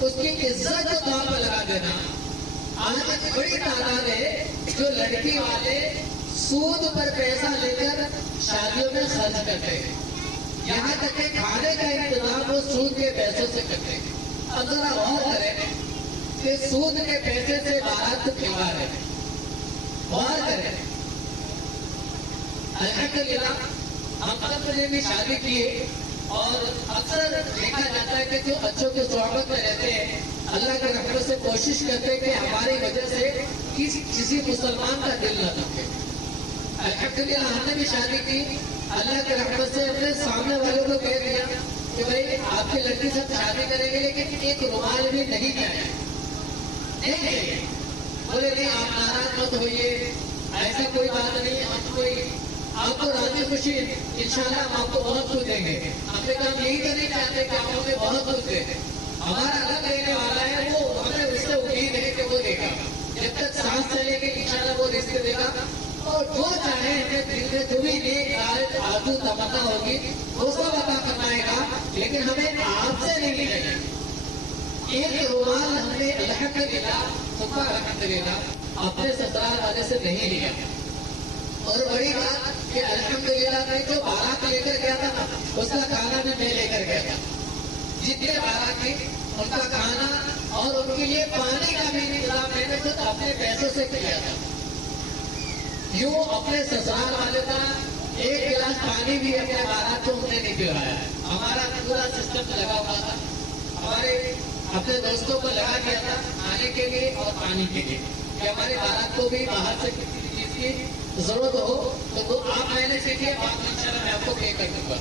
اس کی عزت کو داؤ پہ لگا دینا. آج ایک بڑی تعداد ہے جو لڑکی والے سود پر پیسہ لے کر شادیوں میں خرچ کرتے ہیں. یہاں تک کہ کھانے کا انتظام وہ سود کے پیسوں سے کرتے ہیں. اب ذرا غور کریں کہ سود کے پیسے سے بارات کو کھلوا رہے ہیں. غور کریں. الحمدللہ ہم سب نے بھی شادی کی ہے اور اکثر دیکھا جاتا ہے کہ جو بچوں کے صحبت میں رہتے ہیں اللہ کے رحمت سے کوشش کرتے ہیں کہ ہماری وجہ سے کسی مسلمان کا دل نہ دکھے. الحمدللہ ہم نے بھی شادی کی. اللہ کے رحمت سے اپنے سامنے والوں کو کہہ دیا کہ بھائی آپ کی لڑکی سب شادی کریں گے لیکن ایک رومال بھی نہیں چاہیے. نہیں چاہیے. بولے نہیں آپ ناراض مت ہوئیے, ایسا کوئی بات نہیں, ہم کوئی آپ کو راضی خوشی انشاءاللہ ہم آپ کو بہت کچھ دیں گے. ہم نے کہا یہی تو نہیں چاہتے کہ آپ ہمیں بہت کچھ دیں. ہمارا الگ دینے والا ہے, وہ ہمیں اس سے امید ہے کہ وہ دے گا. جب تک سانس چلے گی انشاءاللہ وہ رزق دے گا. اور جو چاہے ہمیں دل میں جو بھی نیک آرزو تمنا ہوگی وہ سب عطا فرمائے گا, لیکن ہمیں آپ سے نہیں چاہیے. ایک رومال ہم نے الحمدللہ اپنے سسرال والے سے نہیں لیا. اور بڑی بات کہ الحمدللہ میں جو بارات لے کر گیا تھا نا اس کا کھانا بھی میں لے کر گیا تھا. جتنے بارات تھی ان کا کھانا اور ان کے لیے پانی کا بھی انتظام میں نے خود اپنے پیسوں سے کیا تھا. یوں اپنے سسرال والے کا ایک گلاس پانی بھی اپنے بارات کو ہم نے نہیں پلایا. ہمارا پورا سسٹم لگا ہوا تھا, ہمارے اپنے دوستوں کو لگا دیا تھا کھانے کے لیے اور پانی کے لیے کہ ہمارے بارات کو بھی باہر سے کسی چیز کی ضرورت ہو تو وہ آپ میں نے سیکھے, بعد میں انشاءاللہ میں آپ کو پے کر دوں گا.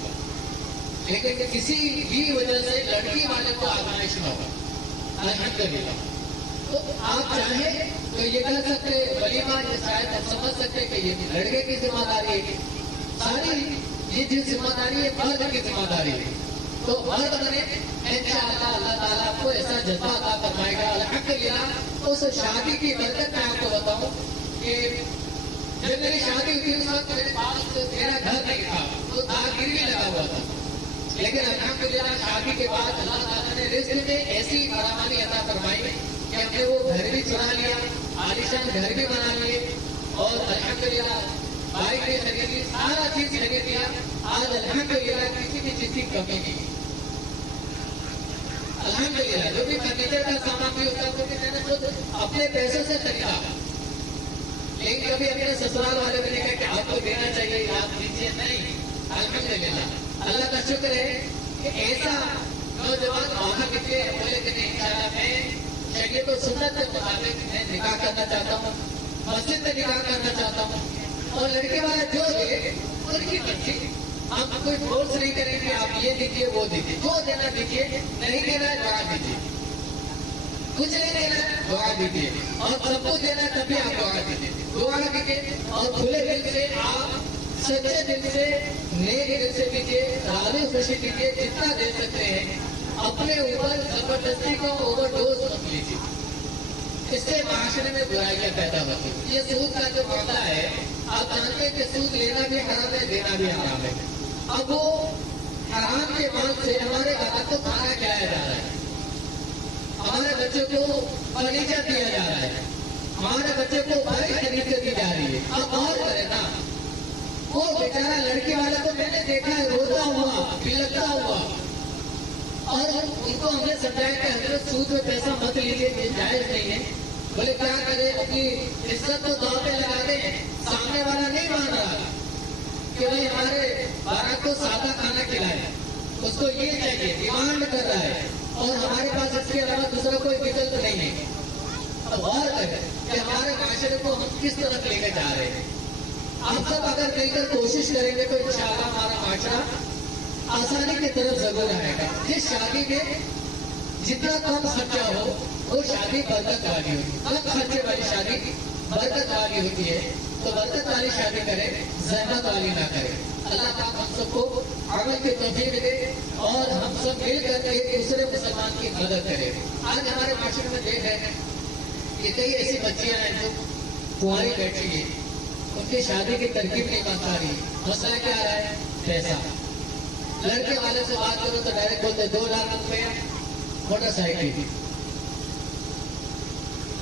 لیکن کسی بھی وجہ سے لڑکی والے کو آزمائش نہ ہو. الحمدللہ تو آپ چاہیں تو یہ کہہ سکتے ولیمہ شاید ہم سمجھ سکتے کہ یہ لڑکے کی ذمہ داری ہے. ساری یہ جو ذمہ داری ہے مرد کی ذمہ داری ہے. تو مرد بنے انشاءاللہ اللہ تعالیٰ آپ کو ایسا جذبہ عطا فرمائے گا. الحمدللہ اس شادی کی برکت میں آپ کو بتاؤں کہ جب میری شادی ہوئی اس وقت میرے پاس میرا گھر نہیں تھا, تو داغگیری بھی لگا ہوا تھا. لیکن الحمدللہ شادی کے بعد اللہ تعالیٰ نے رزق میں ایسی فراوانی عطا فرمائی کہ ہم نے وہ گھر بھی چلا لیا, عالیشان گھر بھی بنا لیے اور الحمدللہ بائک بھی خرید لی, سارا چیز خرید لیا. آج الحمدللہ کسی بھی چیز کی کمی نہیں. الحمدللہ جو بھی فرنیچر کا سامان بھی ہوتا ہے وہ بھی میں نے خود اپنے پیسوں سے خریدا. لیکن کبھی اپنے سسرال والے نے کہا کہ آپ کو دینا چاہیے آپ دیجیے نہیں. الحمدللہ اللہ کا شکر ہے کہ ایسا نوجوان موقع نکلے بولے کہ نہیں انشاءاللہ میں شریعت و سنت کے مطابق میں نکاح کرنا چاہتا ہوں, مسجد میں نکاح کرنا چاہتا ہوں. اور لڑکے والا جو دے ان کی مرضی, ہم کوئی فورس نہیں کریں کہ آپ یہ دیجیے وہ دیجیے. جو دینا دیجیے, نہیں دینا ہے دعا دیجیے. کچھ نہیں دینا ہے دعا دیجیے, اور سب کچھ دینا ہے تبھی آپ دعا دیجیے. دعا دیجیے اور کھلے دل سے آپ سچے دل سے نیک دل سے دیجیے, راضی خوشی دیجیے جتنا دے سکتے ہیں. اپنے اوپر زبردستی کو اوور ڈوز مت لیجیے, اس سے معاشرے میں برائیاں پیدا ہوتی ہیں. یہ سود کا جو معاملہ ہے آپ جانتے ہیں کہ سود لینا بھی حرام ہے, دینا بھی حرام ہے. اب وہ حرام کے مال سے ہمارے گھر کو کھانا کھلایا جا رہا ہے, ہمارے بچوں کو فرنیچر دیا جا رہا ہے, ہمارے بچے کو بائک خرید کے دی جا رہی ہے. اب غور کریں نا, وہ بیچارہ لڑکی والا کو میں نے دیکھا ہے روتا ہوا بلکتا ہوا, اور ان کو ہم نے سمجھایا کہ حضرت سود میں پیسہ مت لیجیے, یہ جائز نہیں ہے. بولے کیا کرے, اپنی عزت کو داؤ پہ لگا دیں. سامنے والا نہیں مان رہا کہ بھائی ہمارے بارات کو سادہ کھانا کھلائے, اس کو یہ چاہیے, ڈیمانڈ کر رہا ہے, اور ہمارے پاس اس کے علاوہ دوسرا کوئی وکلپ نہیں ہے. اب غور کریں کہ ہمارے معاشرے کو ہم کس طرف لے کے جا رہے ہیں. آپ سب اگر مل کر کوشش کریں گے تو انشاءاللہ ہمارا معاشرہ آسانی کی طرف ضرور آئے گا. جس شادی میں جتنا کم خرچہ ہو وہ شادی برکت والی ہوتی ہے. کم خرچے والی شادی برکت والی ہوتی ہے, تو برکت والی شادی کرے, زحمت والی نہ کرے. اللہ پاک ہم سب کو عمل کی توفیق دے اور ہم سب مل کر ایک دوسرے مسلمان کی مدد کرے. آج ہمارے معاشرے میں دیکھ رہے ہیں کہ کئی ایسی بچیاں ہیں جو کنواری بیٹھی ہیں, ان کی شادی کی ترکیب نہیں بن پا رہی. مسئلہ کیا آ رہا ہے؟ پیسہ. لڑکے والے سے بات کرو تو ڈائریکٹ بولتے 2 لاکھ روپیہ موٹر سائیکل.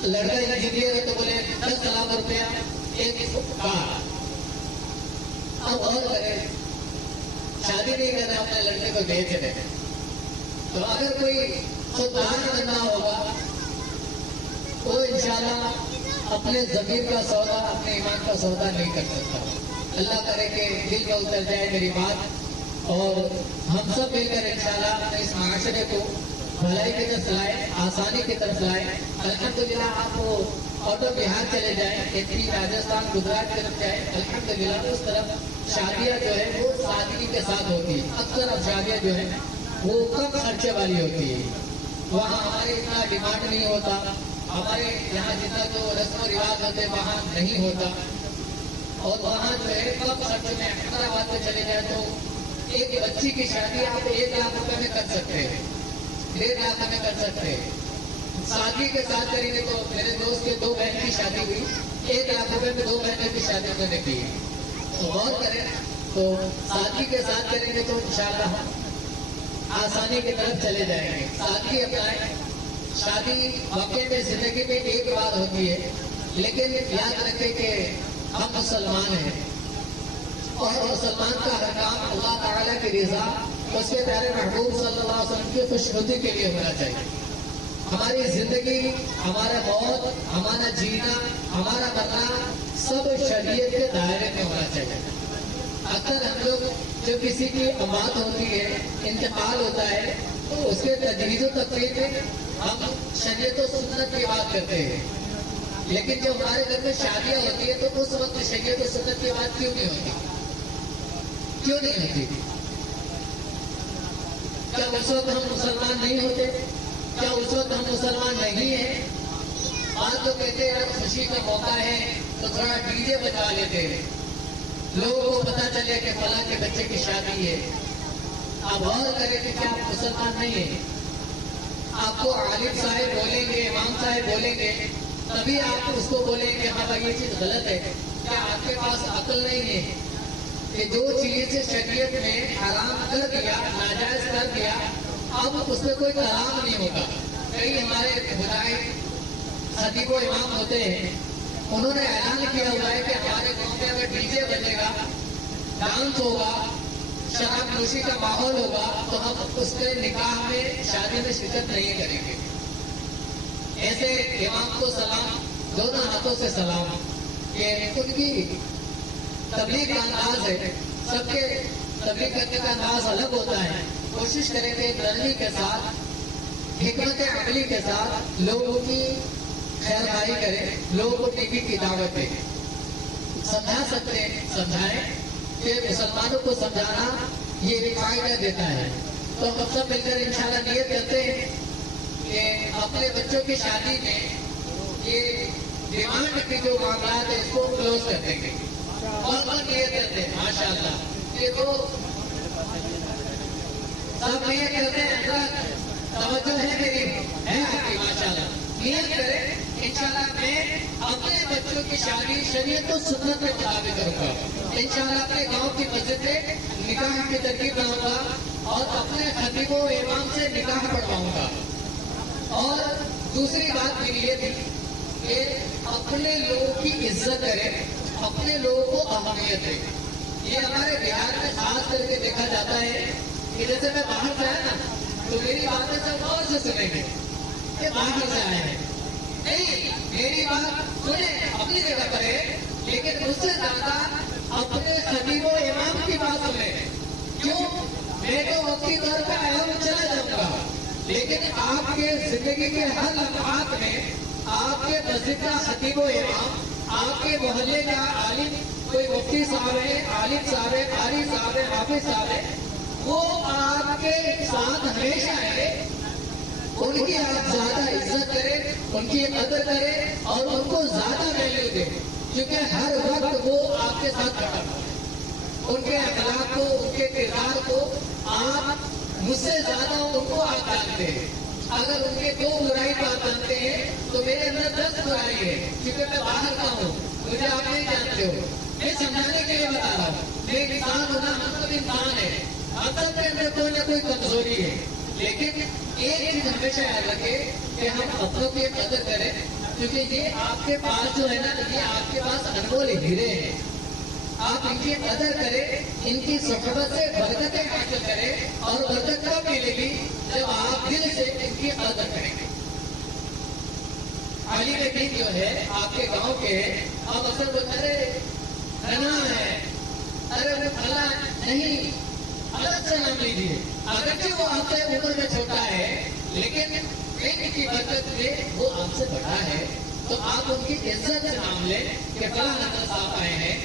لڑکا انجینئر ہے تو بولے 10 لاکھ روپیہ ایک کار. اب اور کرے شادی نہیں کر رہے اپنے لڑکے کو بیچ رہے. تو اگر کوئی خوددار بننا ہوگا وہ انشاءاللہ اپنے ضمیر کا سودا اپنے ایمان کا سودا نہیں کر سکتا. اللہ کرے کہ دل میں اتر جائے میری بات اور ہم سب مل کر انشاءاللہ اپنے اس معاشرے کو بھلائی کی طرف لائیں, آسانی کی طرف لائیں. الحمدللہ آپ آؤٹ آف بہار چلے جائیں, MP, راجستھان, گجرات کی طرف جائیں, الحمدللہ اس طرف شادیاں جو ہے وہ سادگی کے ساتھ ہوتی ہیں. اکثر اب شادیاں جو ہے وہ کم خرچے والی ہوتی ہے. وہاں ہمارے اتنا ڈیمانڈ نہیں ہوتا, ہمارے یہاں جتنا جو رسم و رواج ہوتے ہیں وہاں نہیں ہوتا. اور وہاں جو ہے کم خرچے میں حیدرآباد میں چلے جائیں تو ایک بچی کی شادی آپ 1 لاکھ روپے میں کر سکتے ہیں, 1.5 لاکھ میں کر سکتے ہیں. سادگی کے ساتھ کریں گے تو میرے دوست کے 2 بہن کی شادی ہوئی, 1 لاکھ روپے میں 2 بہنوں کی شادی انہوں نے کی. تو غور کریں تو سادگی کے ساتھ کریں گے تو انشاءاللہ ہم آسانی کی طرف چلے جائیں گے. سادگی اپنائیں. شادی واقعی میں زندگی میں ایک بار ہوتی ہے, لیکن یاد رکھیں کہ ہم مسلمان ہیں اور مسلمان کا ہر کام اللہ تعالیٰ کی رضا, اس کے پیارے محبوب صلی اللہ علیہ وسلم کی خوشنودی کے لیے ہونا چاہیے. ہماری زندگی, ہمارا موت, ہمارا جینا, ہمارا مرنا سب شریعت کے دائرے میں ہونا چاہیے. اکثر ہم لوگ جب کسی کی موت ہوتی ہے, انتقال ہوتا ہے, تو اس کے تجویز و تفصیل میں ہم شریعت و سنت کی بات کرتے ہیں. لیکن جب ہمارے گھر میں شادیاں ہوتی ہے تو اس وقت شریعت و سنت کی بات کیوں نہیں ہوتی؟ کیوں نہیں ہوتی؟ کیا اس وقت ہم مسلمان نہیں ہوتے؟ کیا اس وقت ہم مسلمان نہیں ہیں؟ آج تو کہتے ہیں یار خوشی کا موقع ہے تو تھوڑا DJ بجا لیتے ہیں, لوگوں کو پتا چلے کہ فلاں کے بچے کی شادی ہے. آپ غور کریں کہ کیا آپ مسلمان نہیں ہیں؟ آپ کو عالم صاحب بولیں گے, امام صاحب بولیں گے, تبھی آپ اس کو بولیں گے ہاں بھائی یہ چیز غلط ہے. کیا آپ کے پاس عقل نہیں ہے کہ جو چیز شریعت میں حرام کر دیا, ناجائز کر دیا, اب اس میں کوئی کلام نہیں ہوگا. کئی ہمارے بھلائی خطیب و امام ہوتے ہیں, انہوں نے اعلان کیا ہوا ہے کہ ہمارے گاؤں میں اگر DJ بجے گا, ڈانس ہوگا, شراب نوشی کا ماحول ہوگا تو ہم اس کے نکاح میں, شادی میں شرکت نہیں کریں گے. ایسے امام کو سلام, دونوں ہاتھوں سے سلام, کہ ان کی تبلیغ کا انداز ہے. سب کے تبلیغ کرنے کا انداز الگ ہوتا ہے. کوشش کریں کہ نرمی کے ساتھ, حکمت عملی کے ساتھ لوگوں کی خیر خواہی کریں, لوگوں کو نیکی کی دعوت دیں. سمجھا سکتے ہیں سمجھائیں, کہ مسلمانوں کو سمجھانا یہ بھی فائدہ دیتا ہے. تو ہم سب مل کر انشاءاللہ نیت کرتے ہیں کہ اپنے بچوں کی شادی میں یہ ڈیمانڈ کے جو معاملات ہیں اس کو کلوز کر دیں گے. اور نیت کرتے ہیں ماشاءاللہ کہ وہ سب نیت کرتے ہیں. توجہ ہے میری, ہے آپ کی ماشاءاللہ. نیت کریں انشاءاللہ میں اپنے بچوں کی شادی شریعت و سنت کے مطابق کروں گا. انشاءاللہ اپنے گاؤں کی مسجد میں نکاح کی ترکیب لاؤں گا اور اپنے خطیب و امام سے نکاح پڑھواؤں گا. اور دوسری بات میری یہ تھی کہ اپنے لوگوں کی عزت کریں, اپنے لوگوں کو اہمیت دیں. یہ ہمارے بہار میں خاص کر کے دیکھا جاتا ہے کہ جیسے میں باہر سے آیا نا تو میری باتیں سب غور سے سنیں گے کہ باہر سے آئے ہیں. نہیں, میری بات سنیں, اپنی جگہ پر ہے, لیکن اس سے زیادہ اپنے خطیب و امام کی بات سنیں. کیوں؟ میں تو وقتی طور پہ آیا ہوں, چلا جاؤں گا, لیکن آپ کے زندگی کے ہر لمحات میں آپ کے مسجد کا خطیب و امام, آپ کے محلے کا عالم, کوئی مفتی صاحب ہے, عالم صاحب ہے, قاری صاحب ہے, حافظ صاحب ہے, وہ آپ کے ساتھ ہمیشہ ہے. ان کی آپ زیادہ عزت کریں, ان کی قدر کریں اور ان کو زیادہ ویلیو دیں, کیونکہ ہر وقت وہ آپ کے ساتھ کھڑا ہے. ان کے اخلاق کو, ان کے کردار کو آپ مجھ سے زیادہ ان کو آپ جانتے ہیں. اگر ان کے 2 برائی کو آپ جانتے ہیں تو میرے اندر 10 برائی ہے, کیونکہ میں باہر کا ہوں, مجھے آپ نہیں جانتے ہو. میں سمجھانے کے لیے بتا رہا ہوں, میں انسان ہونا, ہم سب انسان ہے, ہم سب کے اندر کوئی نہ کوئی کمزوری ہے. لیکن ایک چیز ہمیشہ یاد رکھے کہ ہم اپنوں کی قدر کریں, کیونکہ یہ آپ کے پاس جو ہے نا، یہ آپ کے پاس انمول ہیرے ہیں. آپ ان کی قدر کریں، ان کی صحبت سے برکتیں حاصل کریں، اور برکت کب ملے گی؟ جب آپ دل سے ان کی قدر کریں گے. عالم دین جو ہے آپ کے گاؤں کے ہیں، آپ اکثر بولتے ارے رنا ہے، ارے وہ پھلا نہیں، الگ سے نام لیجیے. اگرچہ وہ آپ سے عمر میں چھوٹا ہے، لیکن ان کی برکت میں وہ آپ سے بڑا ہے، تو آپ ان کی عزت سے نام لیں کہ فلاں نظر صاحب آئے ہیں.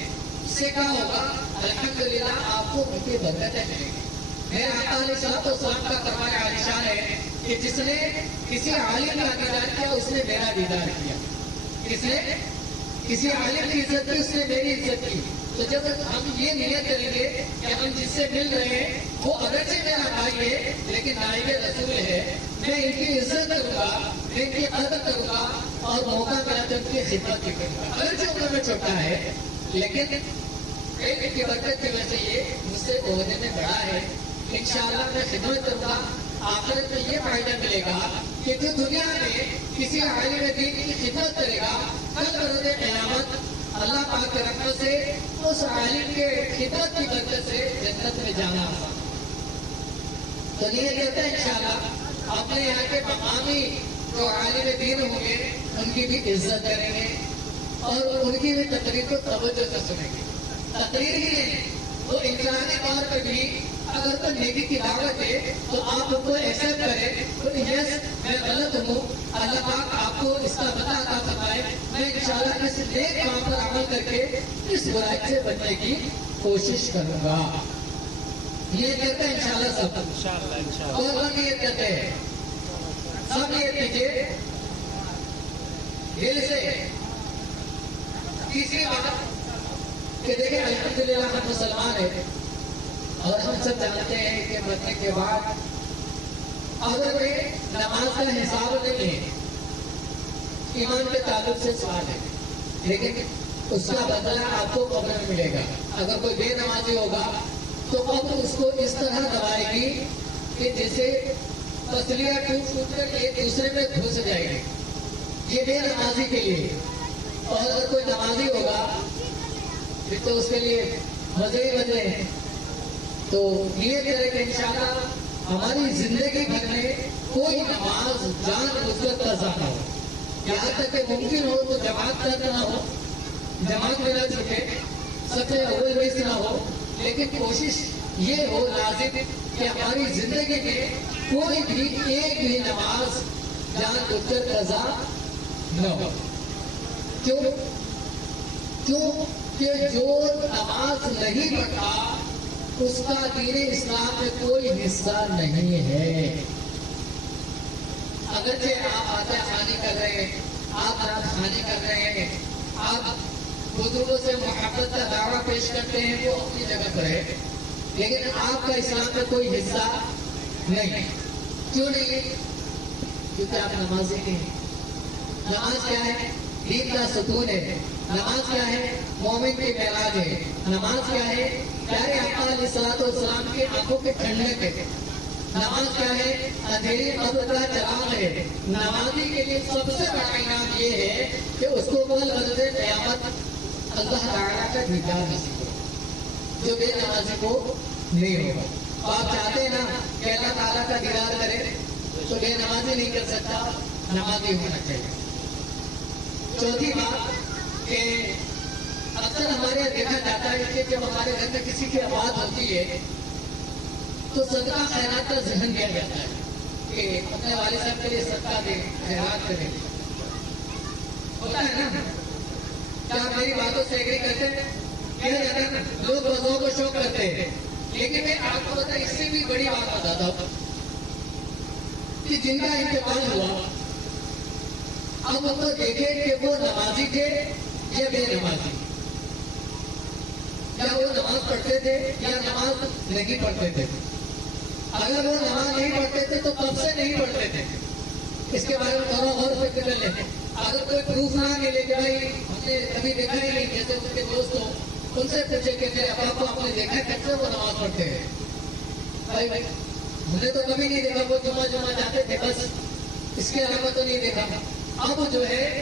اس سے کیا ہوگا؟ الحمدللہ آپ کو ان کی برکتیں ملیں گی. میرے آقا علیہ الصلوۃ والسلام کا فرمان عالیشان ہے کہ جس نے کسی عالم کا دیدار کیا، اس نے میرا دیدار کیا. کس نے کسی عالم کی عزت کی، اس نے میری عزت کی. تو جب ہم یہ نیت کریں گے کہ ہم جس سے مل رہے ہیں وہ اگرچہ میرا بھائی ہے لیکن نائب رسول ہے، میں ان کی عزت کروں گا، میں ان کی قدر کروں گا، اور موقع ملا تو ان کی خدمت بھی کروں گا. اگرچہ عمر میں چھوٹا ہے لیکن ان کی برکت کی وجہ سے یہ مجھ سے عہدے میں بڑا ہے. انشاءاللہ میں خدمت کروں گا. آخرت میں یہ فائدہ ملے گا کہ جو دنیا میں کسی عالم دین کی خدمت کرے گا، کل بروز قیامت اللہ پاک کی رحمت سے اس عالم کے خدمت کی برکت سے جنت میں جانا آسان. تو یہ کہتے ہیں انشاءاللہ اپنے یہاں کے مقامی جو عالم دین ہوں گے ان کی بھی عزت کریں گے، اور ان کی بھی تقریر کو توجہ سے سنیں گے. تقریر ہی نہیں، وہ انسانی طور پر بھی اگر کوئی نیکی کی دعوت ہے تو آپ ان کو ایکسپٹ کریں. تو یس میں غلط ہوں، اللہ پاک آپ کو اس کا پتہ عطا فرمائے، میں انشاءاللہ اس نیک کام پر عمل کر کے اس برائی سے بچنے کی کوشش کروں گا. یہ کہتے ہیں انشاءاللہ سب، اور وہ نیت کرتے ہیں سب نیت کیجیے دل سے. تیسری بات کہ دیکھیں الحمدللہ ہم مسلمان ہیں، اور ہم سب جانتے ہیں کہ مرنے کے بعد اگر نماز کا حساب نہیں ہے، ایمان کے تعلق سے سوال ہے، لیکن اس کا بدلہ آپ کو قبر میں ملے گا. اگر کوئی بے نمازی ہوگا تو قبر اس کو اس طرح دبائے گی کہ جیسے پسلیاں ٹوٹ کر ایک دوسرے میں گھس جائے گی. یہ بے نمازی کے لیے. اور اگر کوئی نمازی ہوگا پھر تو اس کے لیے مزے ہی مزے ہیں. تو یہ کرے کہ انشاءاللہ ہماری زندگی بھر میں کوئی نماز جان بوجھ کر قضا نہ ہو. یہاں تک کہ ممکن ہو تو جماعت تک نہ ہو، جماعت میں نہ چھوٹے، سب سے اول مس نہ ہو، لیکن کوشش یہ ہو لازم کہ ہماری زندگی میں کوئی بھی ایک بھی نماز جان بوجھ کر قضا نہ ہو. کیوں کہ جو نماز نہیں پڑھتا اس کا دین اسلام میں کوئی حصہ نہیں ہے. اگرچہ آپ آتے خانی کر رہے ہیں، آپ رات خانی کر رہے ہیں، آپ بزرگوں سے محبت کا دعویٰ پیش کرتے ہیں، وہ اپنی جگہ پر ہے، لیکن آپ کا اسلام میں کوئی حصہ نہیں. کیوں نہیں؟ کیونکہ آپ نمازی نہیں ہیں. نماز کیا ہے؟ دین کا ستون ہے. نماز کیا ہے؟ مومن کی معراج ہے. نماز کیا ہے؟ پیارے آقا علیہ الصلوۃ والسلام کی آنکھوں کے ٹھنڈک ہے. نماز کیا ہے؟ اندھیری قبر کا چراغ ہے. نمازی کے لیے سب سے بڑا انعام یہ ہے کہ اس کو کل بروز قیامت اللہ تعالیٰ کا دیدار نصیب ہو، جو بے نمازی کو نہیں ہوگا. آپ چاہتے ہیں نا کہ اللہ تعالیٰ کا دیدار کرے، تو بے نمازی نہیں کر سکتا، نمازی ہونا چاہیے. چوتھی بات کہ اکثر ہمارے یہاں دیکھا جاتا ہے کہ جب ہمارے گھر میں کسی کی آواز ہوتی ہے تو صدقہ خیرات کا ذہن دیا جاتا ہے کہ اپنے والد صاحب کے لیے صدقہ دیں، خیرات کریں. ہوتا ہے نا؟ کیا آپ میری باتوں سے ایگری کرتے ہیں؟ کہا جاتا ہے لوگ وضوء کو شوق کرتے ہیں، لیکن میں آپ کو بتا اس سے بھی بڑی بات بتاتا ہوں کہ جن کا انتقال ہوا اب وہ دیکھے کہ وہ نمازی تھے یا بے نمازی، یا وہ نماز پڑھتے تھے یا نماز نہیں پڑھتے تھے. اگر وہ نماز نہیں پڑھتے تھے تو کب سے نہیں پڑھتے تھے، اس کے بارے میں تھوڑا اور فکر کر لیں. اگر کوئی پروف نہ ملے کہ بھائی ہم نے کبھی دیکھا ہی نہیں، جیسے ان کے دوست ہوں ان سے پوچھے کہ میرے ابا کو آپ نے دیکھا کیسے وہ نماز پڑھتے ہیں؟ بھائی ہم نے تو کبھی نہیں دیکھا، وہ جمعہ جاتے تھے بس، اس کے علاوہ تو نہیں دیکھا. اب جو ہے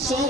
100